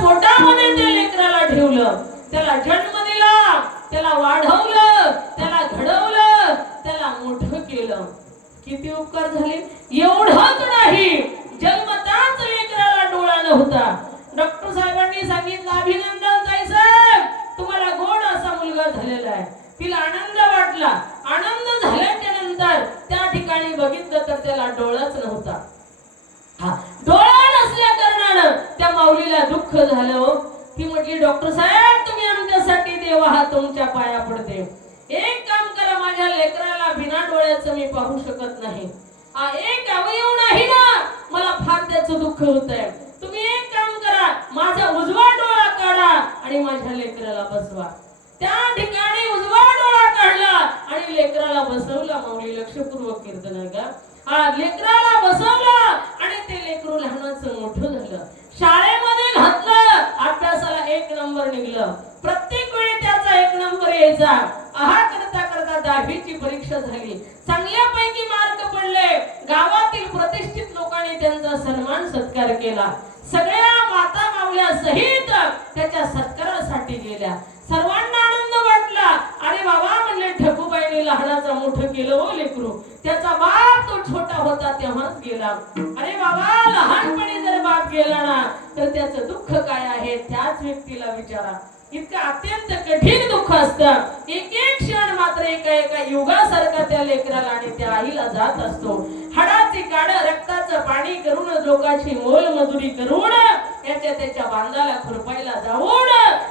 पोटामध्ये त्या लेकराला ठेवलं, त्याला जन्म दिला, त्याला वाढवलं, त्याला घडवलं, त्याला मोठं केलं. किती उपकार झाले. एवढंच नाही, जन्मताच लेकराला डोळा नव्हता. डॉक्टर साहेबांनी सांगितलं, अभिनंदन ताईसाहेब, तुम्हाला गोड असा मुलगा झालेला आहे. तिला आनंद वाटला. आनंद झाल्याच्या नंतर त्या ठिकाणी बघितलं तर त्याला डोळाच नव्हता. डोळा नसल्या कारणानं त्या माऊलीला दुःख झालं. ती म्हटली, डॉक्टर साहेब तुम्ही आमच्यासाठी देव आहात, तुमच्या पाया पडते. एक काम करा, माझ्या लेकराला बिना डोळ्याचं मी पाहू शकत नाही. हा एक अवयव नाही ना, मला फार त्याचं दुःख होतंय. तुम्ही एक काम करा, माझा उजवा डोळा काढा आणि माझ्या लेकराला बसवा. त्या ठिकाणी उजवा डोळा काढला आणि लेकराला बसवला. माऊली लक्षपूर्वक कीर्तन आहे का. लेकराला बसवला आणि ते लेकरू लहानाचं मोठं झालं. शाळेमध्ये घातलं, अभ्यासाला 1 नंबर निघलं. प्रत्येक वेळी त्याचा 1 नंबर यायचा. करता करता 10वीची परीक्षा झाली, चांगल्यापैकी मार्क पडले. गावातील प्रतिष्ठित लोकांनी त्यांचा सन्मान सत्कार केला. सगळ्या माता मावल्या सहित त्याच्या सत्कारासाठी गेल्या. सर्वांना आनंद वाटला. अरे बाबा म्हणले, ठकूबाईने लहानाचा मोठं केलं हो लेकरू. त्याचा बाप तो छोटा होता तेव्हाच गेला. अरे बाबा, लहानपणी जर बाप गेला ना तर त्याचं दुःख काय आहे त्याच व्यक्तीला विचारा. इतकं अत्यंत कठीण दुःख असतं. एक एक क्षण मात्र एका युगासारखा त्या लेकराला आणि त्या आईला जात असतो. हाडाची काढ रक्ताचं पाणी करून, लोकांची मोल मजुरी करून, याच्या त्याच्या बांधाला खुरपायला जाऊन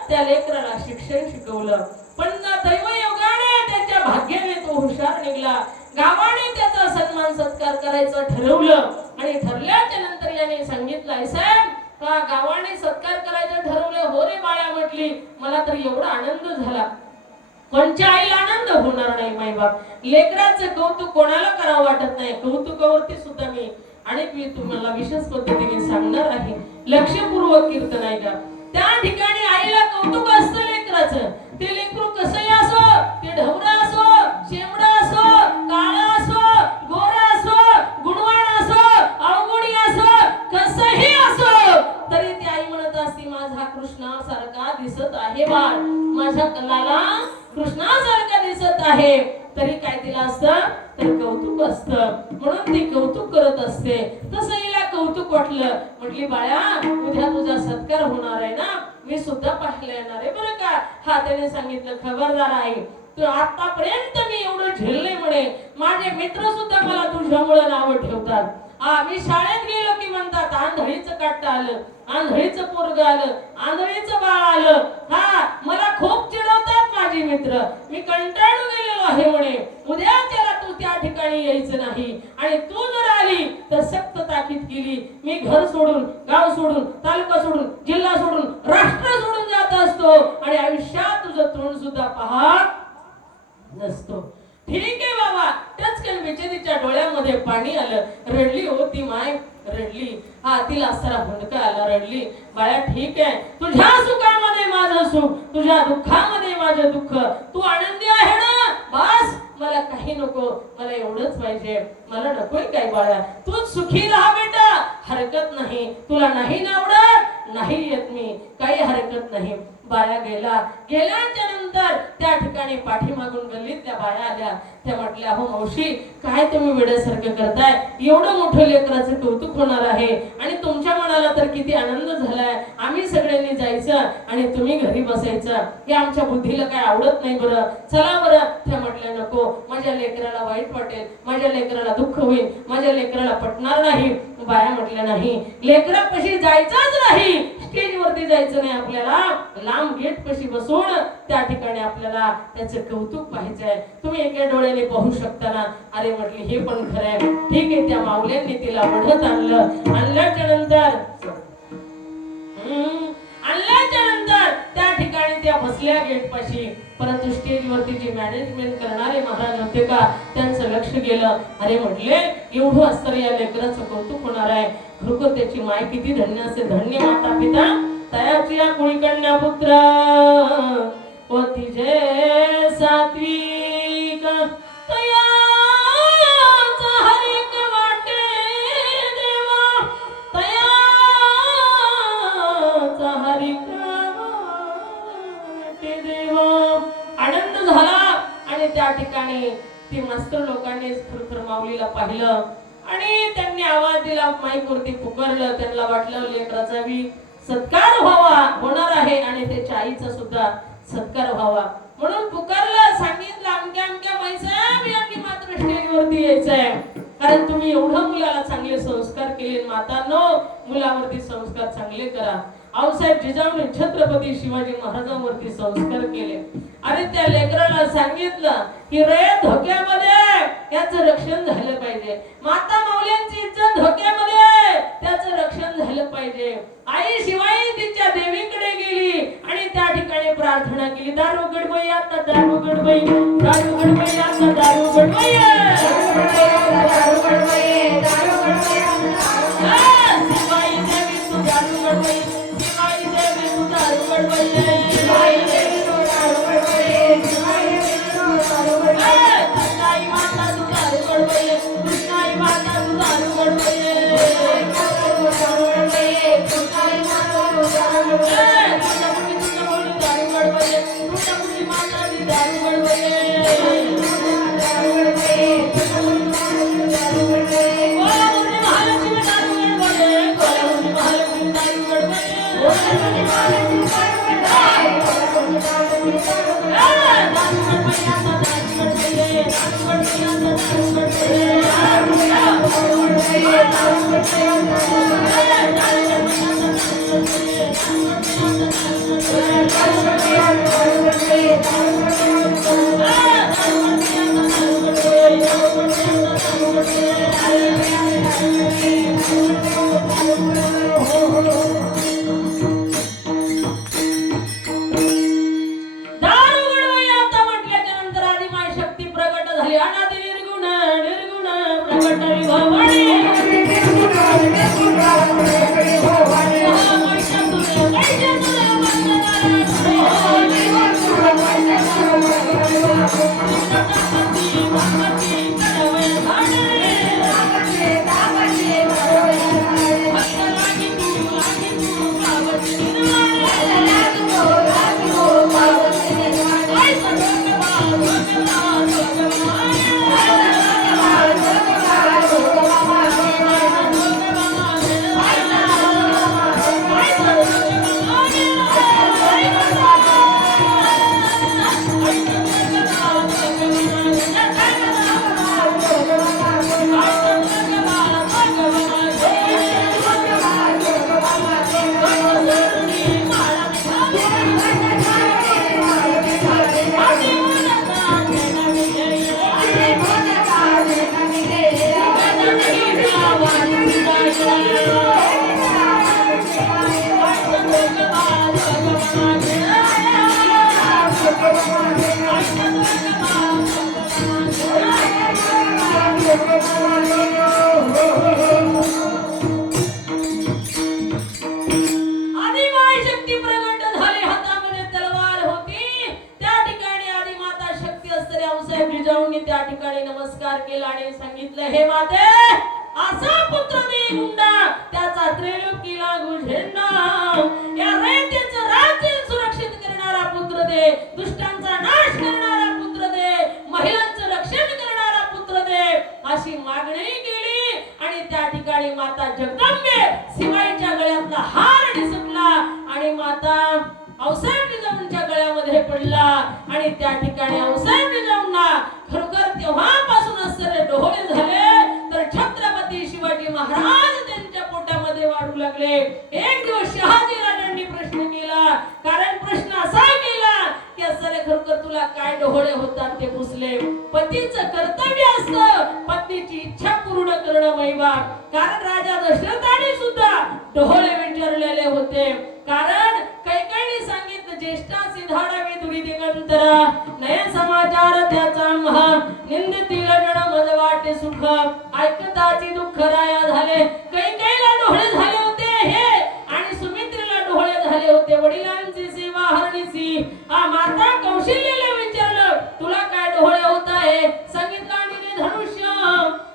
त्या लेकराला शिक्षण शिकवलं. पण दैवयोगाने त्याच्या भाग्याने तो हुशार निघला. गावाने त्याचा सन्मान सत्कार करायचं ठरवलं आणि ठरल्याच्या नंतर याने सांगितलं, साहेब गावाने सत्कार करायचं ठरवलं. हो रे बाळा म्हटली, मला तर एवढा आनंद झाला. कोणच्या आईला आनंद होणार नाही मायबाप. लेकराचं कौतुक कोणाला करावं वाटत नाही. कौतुकावरती सुद्धा मी तुम्हाला विशेष पद्धतीने सांगणार आहे. लक्षपूर्वक कीर्तन आहे का. त्या ठिकाणी आईला कौतुक असतं लेकराचं. ते लेकरू कसंही असो, ते ढवरा असो, शेमडा असो, काळा असो, गोरा असो, गुणवान असो, अवगुणी असो, कसंही असो, तरी ती आई म्हणत असते, माझा कृष्णासारखा दिसत आहे बाळ, माझ्या कलाला कृष्णासारखा दिसत आहे. तरी काय तिला असतं तर कौतुक असतं. म्हणून ती कौतुक करत असते. तसं हिला कौतुक वाटलं. म्हटली, बाळा उद्या तुझा सत्कार होणार आहे ना, मी सुद्धा पाहायला येणार आहे बरं का. त्याने सांगितलं, खबरदार आहे, तू आतापर्यंत मी एवढं झेलले म्हणे. माझे मित्र सुद्धा मला तुझ्यामुळे नाव ठेवतात. मी शाळेत गेलो की म्हणतात, आंधळीचं काटा आलं, आंधळीचं पोरग आलं, आंधळीचं बाळ आलं. मला खूप चिडवतात माझे मित्र. मी कंटाळून गेलेलो आहे म्हणे. उद्या त्याला तू त्या ठिकाणी यायचं नाही आणि तू जर आली तर सक्त ताकीद केली. मी घर सोडून, गाव सोडून, तालुका सोडून, जिल्हा सोडून, राष्ट्र सोडून जात असतो आणि आयुष्यात तुझं तोंड सुद्धा पाहत नसतो. ठीक आहे बाबा. टचकन बिचारीच्या डोळ्यामध्ये पाणी आलं. रडली होती माय, रडली. तिला सारा भुंडका आला, रडली. बाळा ठीक आहे, तुझ्या सुखामध्ये माझं सुख, तुझ्या दुःखामध्ये माझं दुःख. तू आनंदी आहे ना, बस मला काही नको, मला एवढंच पाहिजे. मला नकोय काय बाळा, तू सुखी राहा बेटा, हरकत नाही. तुला नाही आवडत, नाही येत मी, काही हरकत नाही. बाया गेल्याच्या नंतर त्या ठिकाणी पाठीमागून गल्लीतल्या बाया आल्या. त्या म्हटल्या, हो मावशी, काय तुम्ही वेड्यासारखं करताय. एवढं मोठं लेकराचं कौतुक होणार आहे आणि तुमच्या मनाला तर किती आनंद झालाय. आम्ही सगळ्यांनी जायचं आणि तुम्ही घरी बसायचं, हे आमच्या बुद्धीला काय आवडत नाही बरं. चला बरं. त्या म्हटल्या, नको, माझ्या लेकराला वाईट वाटेल, माझ्या लेकराला दुःख होईल, माझ्या लेकराला पटणार नाही. बाया म्हटल्या, नाही, लेकरापाशी जायचंच नाही, स्टेजवरती जायचं नाही आपल्याला, लांब गेट पाशी बसून त्या ठिकाणी आपल्याला त्याचं कौतुक पाहायचंय. तुम्ही एका डोळ्याने पाहू शकता ना. अरे म्हटले, हे पण खरंय. ठीक आहे. त्या माऊल्यांनी तिला ओढत आणल्याच्या नंतर त्या ठिकाणी त्या बसल्या गेट पाशी. परंतु स्टेजवरती जे मॅनेजमेंट करणारे महाराज होते का, त्यांचं लक्ष गेलं. अरे म्हटले, एवढं असतं या लेकराचं कौतुक होणार आहे. खरोखर त्याची माय किती धन्य असेल. धन्य माता पिता तयाची या कुळी कन्या पुत्र व तिजे सात्विक तयाचा हरिक वाटे देवा, तया ते देवा. आनंद झाला आणि त्या ठिकाणी ते मास्तर लोकांनी खरखर माऊलीला पाहिलं आणि त्यांनी आवाज दिला, माईक वरती पुकारलं. त्यांना वाटलं लेकराचा बी सत्कार व्हावा होणार आहे आणि त्याच्या आईचा सुद्धा सत्कार व्हावा म्हणून पुकारलं. सांगितलं अमक्या अमक्या माईसाहेब यांनी मात्र स्टेजवरती यायचंय, कारण तुम्ही एवढं मुलाला चांगले संस्कार केले. मातांनो, मुलावरती संस्कार चांगले करा. आऊसाहेब जिजाऊने छत्रपती शिवाजी महाराजांवरती संस्कार केले आणि त्या लेकराला सांगितलं की रे धोक्यामध्ये याचं रक्षण झालं पाहिजे. माता माऊल्यांची इज्जत धोक्यामध्ये, त्याचं रक्षण झालं पाहिजे. आई शिवाई तिच्या देवीकडे गेली आणि त्या ठिकाणी प्रार्थना केली. दारू गडबई आता दारू गडबई, दारू गडबई आता दारू गडबई, दारू गडबई, दारू गडबई. शिवाई देवी तू दारू गडबई, शिवाई देवी तू दारू गडबई, शिवाई देवी तू दारू गडबई, शिवाई देवी तू दारू गडबई. कृष्णाई माता तू दारू गडबई, कृष्णाई माता तू दारू गडबई, कृष्णाई माता तू दारू गडबई, कृष्णाई माता तू दारू गडबई. तुझ्या मुली दारू गडबई, तुझ्या मुली माता ती दारू गडबई, दारू गडबई, तुझ्या मुली माता ती दारू गडबई. कोल्हापूरची महालक्ष्मी दारू गडबई, कोल्हापूरची महालक्ष्मी दारू गडबई, कोल्हापूरची महालक्ष्मी दारू गडबई, कोल्हापूरची महालक्ष्मी दारू गडबई. दारू गडबई आता दारू गडबई, दारू गडबई आता दारू गडबई, दारू गडबई, दारू गडबई आता दारू गडबई, दारू गडबई आता दारू म्हटल्याच्या नंतर आधी माय शक्ती प्रकट झाली. अनादि निर्गुण निर्गुण प्रकट विभवानी, त्या ठिकाणी नमस्कार केला आणि सांगितलं, हे माते असा पुत्र दे गुंडा, त्याचा त्रैलोकीला गुझेंडा. या रयतेचं राज्य सुरक्षित करणारा पुत्र दे, दुष्टांचा नाश करणारा पुत्र दे, महिलांचं रक्षण करणारा पुत्र दे, अशी मागणी केली. आणि त्या ठिकाणी माता जगदंबे शिवाईच्या गळ्यातला हार निसटला आणि माता आऊसाहेब जिजाऊंच्या गळ्यामध्ये पडला. आणि त्या ठिकाणी आऊसाहेब जिजाऊंना खरोखर तेव्हापासून असले डोळे झाले तर छत्रपती शिवाजी महाराज त्यांच्या पोटामध्ये वाढू लागले. एक दिवस शहाजी राजांनी प्रश्न केला, कारण प्रश्न असा केला की असले खरोखर तुला काय डोळे होतात ते पुसले. पतीचं कर्तव्य असतं पत्नीची इच्छा पूर्ण करणं महिमा. कारण राजा दशरथाने सुद्धा डोळे विचारलेले होते. कारण कैकेयीने सांगितलं, ज्येष्ठासी धाडावी दुरी दिगंतरा, नयन समाचार त्याचा महा, निंदितील जण मज वाटे सुख, ऐकताची दुःख राया झाले. कैकेयीला डोळे झाले होते हे आणि सुमित्रेला डोळे झाले होते. वडिलांची सेवा हरणीची माता कौशल्याला विचारलं, तुला काय डोळे होत आहे? सांगितलं, आणि धनुष्य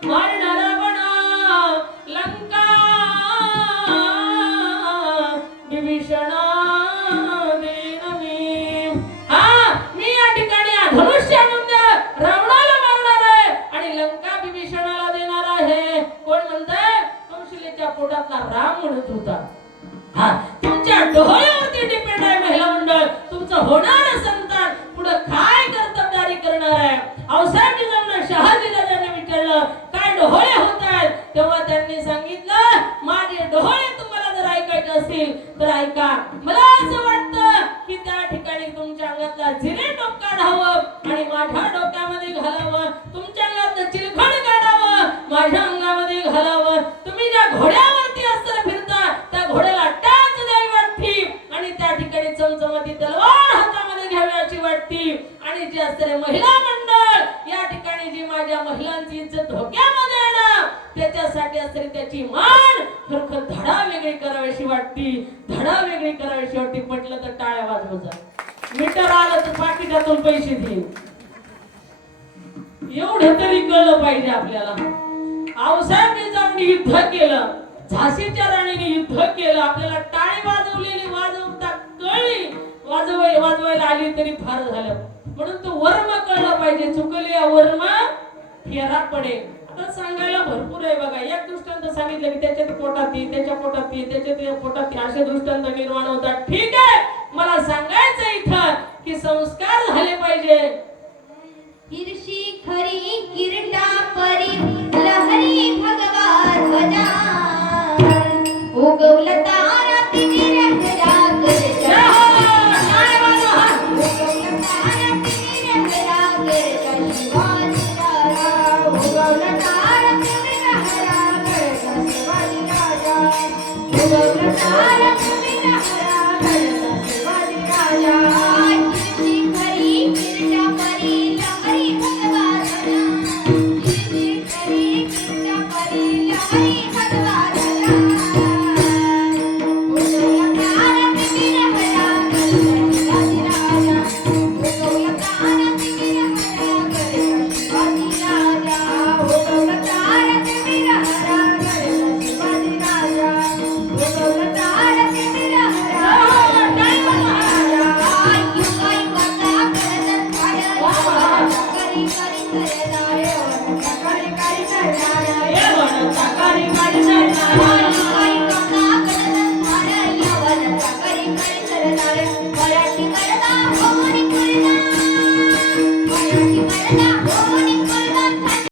मारणारा बना लंका विभीषण म्हणत होता. हा, तुमच्या डोळ्यावरती डिपेंड आहे महिला मंडळ. तुमचं होणारं संतान पुढे काय कर्तबदारी करणार आहे. आऊसाहेब निजामनं शहाजी राजांना विचारलं काय डोळे होत आहेत. तेव्हा त्यांनी सांगितलं माझे डोळे तुम्हाला जर ऐकायचे असतील तर ऐका. मला असं वाटतं की त्या ठिकाणी तुमच्या अंगातला जिरे टोप काढावं आणि माझ्या डोक्यामध्ये घालावं. तुमच्या अंगातलं चिलखड काढावं माझ्या अंगामध्ये घालावं. तुम्ही ज्या घोड्यावरती असताना फिरता त्या घोड्याला टाच द्यावी वाटती आणि त्या ठिकाणी चमचमाती तलवार हातामध्ये घ्यावी अशी वाटती. आणि जे असणारे महिला मंडळ या ठिकाणी जी माझ्या महिलांची इज्जत धोक्यामध्ये आहे ना त्याच्यासाठी असणारी त्याची मान खरोखर धडा वेगळी करावीशी वाटती. धडा वेगळी करावीशी वाटती. म्हटलं तर टाळ्या वाजवायचा. मीटर आलं तर पाकिटातून पैसे देईल एवढं तरी कळलं पाहिजे आपल्याला. आऊसाहेब निजामने युद्ध केलं. झाशीच्या राणीने युद्ध केलं. आपल्याला टाळी वाजवलेली वाजवता कळली वाजवायला आली तरी फार झालं. म्हणून तो वर्म कळला पाहिजे. चुकले वर्म फेरा पडे. आता सांगायला भरपूर आहे बघा. एक दृष्टांत सांगितलं की त्याच्या पोटात ती त्याच्या पोटात ती त्याच्या पोटात ती असे दृष्टांत निर्माण होतात. ठीक आहे मला सांगायचं इथं की संस्कार झाले पाहिजे. ईर्षी खरी किरटा परी लहरी भगवा ध्वजा उगवलता